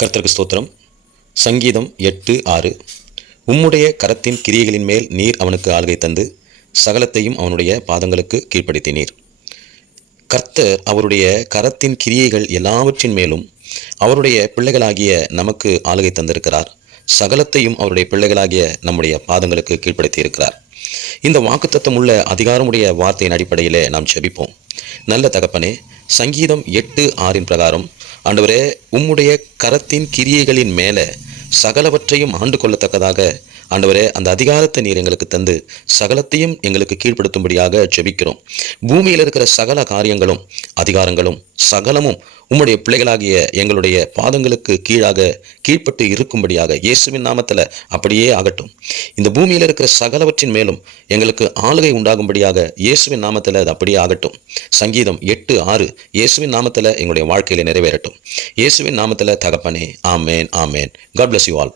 கர்த்தருக்கு ஸ்தோத்திரம். சங்கீதம் 8:6. உம்முடைய கரத்தின் கிரியைகளின் மேல் நீர் அவனுக்கு ஆளுகை தந்து சகலத்தையும் அவனுடைய பாதங்களுக்கு கீழ்ப்படுத்தினீர். கர்த்தர் அவருடைய கரத்தின் கிரியைகள் எல்லாவற்றின் மேலும் அவருடைய பிள்ளைகளாகிய நமக்கு ஆளுகை தந்திருக்கிறார். சகலத்தையும் அவருடைய பிள்ளைகளாகிய நம்முடைய பாதங்களுக்கு கீழ்ப்படுத்தி இருக்கிறார். இந்த வாக்குத்தத்தம் உள்ள அதிகாரமுடைய வார்த்தையின் அடிப்படையிலே நாம் ஜெபிப்போம். நல்ல தகப்பனே, சங்கீதம் 8:6 பிரகாரம், ஆண்டவரே, உம்முடைய கரத்தின் கிரியைகளின் மேலே சகலவற்றையும் ஆண்டு கொள்ளத்தக்கதாக ஆண்டவரே அந்த அதிகாரத்தை நீர் எங்களுக்கு தந்து சகலத்தையும் எங்களுக்கு கீழ்ப்படுத்தும்படியாக ஜெபிக்கிறோம். பூமியில் இருக்கிற சகல காரியங்களும் அதிகாரங்களும் சகலமும் உம்முடைய பிள்ளைகளாகிய எங்களுடைய பாதங்களுக்கு கீழ்ப்பட்டு இருக்கும்படியாக இயேசுவின் நாமத்தில் அப்படியே ஆகட்டும். இந்த பூமியில் இருக்கிற சகலவற்றின் மேலும் எங்களுக்கு ஆளுகை உண்டாகும்படியாக இயேசுவின் நாமத்தில் அது அப்படியே ஆகட்டும். சங்கீதம் 8:6 இயேசுவின் நாமத்தில் எங்களுடைய வாழ்க்கையில நிறைவேறட்டும். இயேசுவின் நாமத்தில் தகப்பனே, ஆமேன், ஆமேன். God bless you all.